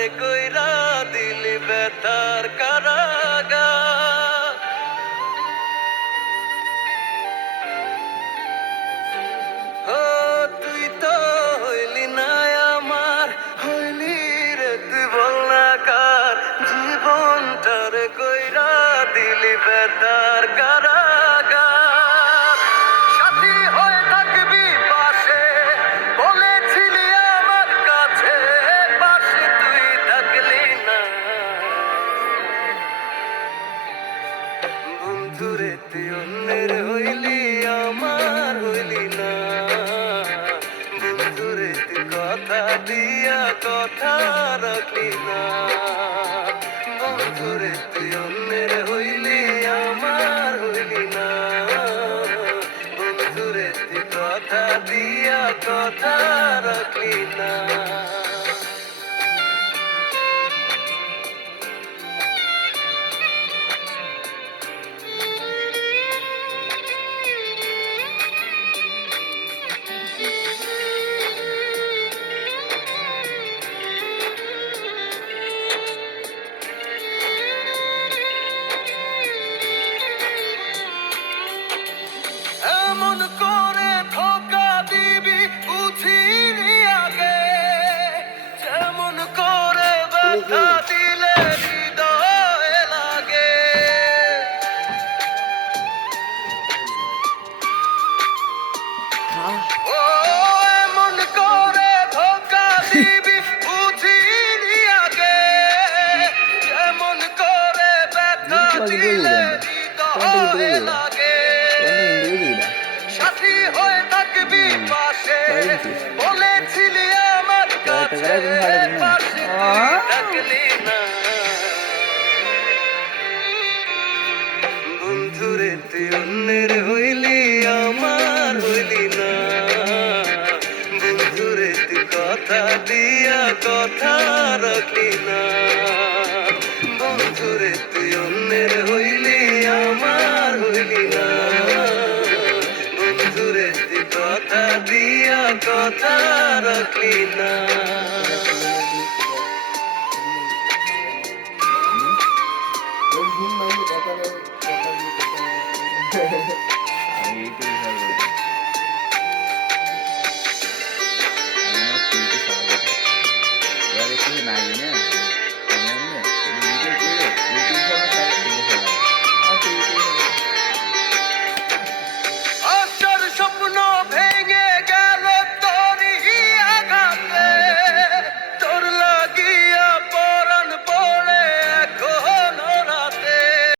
জীবনটারে কইরা দিলি ব্যথার কারাগার। ও তুই তো হইলি না আমার, হইলি রে তুই বল না কার, জীবনটারে কইরা দিলি ব্যথার কারাগার। সাথী হয়ে থাকবি পাশে বলেছিলি আমার কাছে, পাশে তুই থাকলি না। বন্ধুরে তুই অন্যের হইলি আমার হইলি না। বন্ধুরে তুই কথা দিয়া কথা রাখলি না। বন্ধুরে তুই অন্যের হইলি আমার হইলি না। বন্ধুরে তুই কথা দিয়া কথা রাখলি না। এমন করে ধোকা দিবি বুঝিনি আগে, যেমন করে ব্যথা দিলে হৃদয়ে লাগে। ও এমন করে ধোকা দিবি বুঝিনি আগে, যেমন করে ব্যথা দিলে হৃদয়ে লাগে। সাথী হয়ে থাকবি পাশে বলেছিলি আমার কাছে, পাশে তুই থাকলি না। বন্ধুরে তুই অন্যের হইলি আমার হইলি না। বন্ধুরে তুই কথা দিয়া কথা রাখলি না। বন্ধুরে তুই অন্যের হইলি আমার হইলি না। বন্ধুরে তুই কথা দিয়া কথা রাখলি না। আমি এইটাই ভালো লাগে। আমার শুনতে সারা এবার একটু নাই না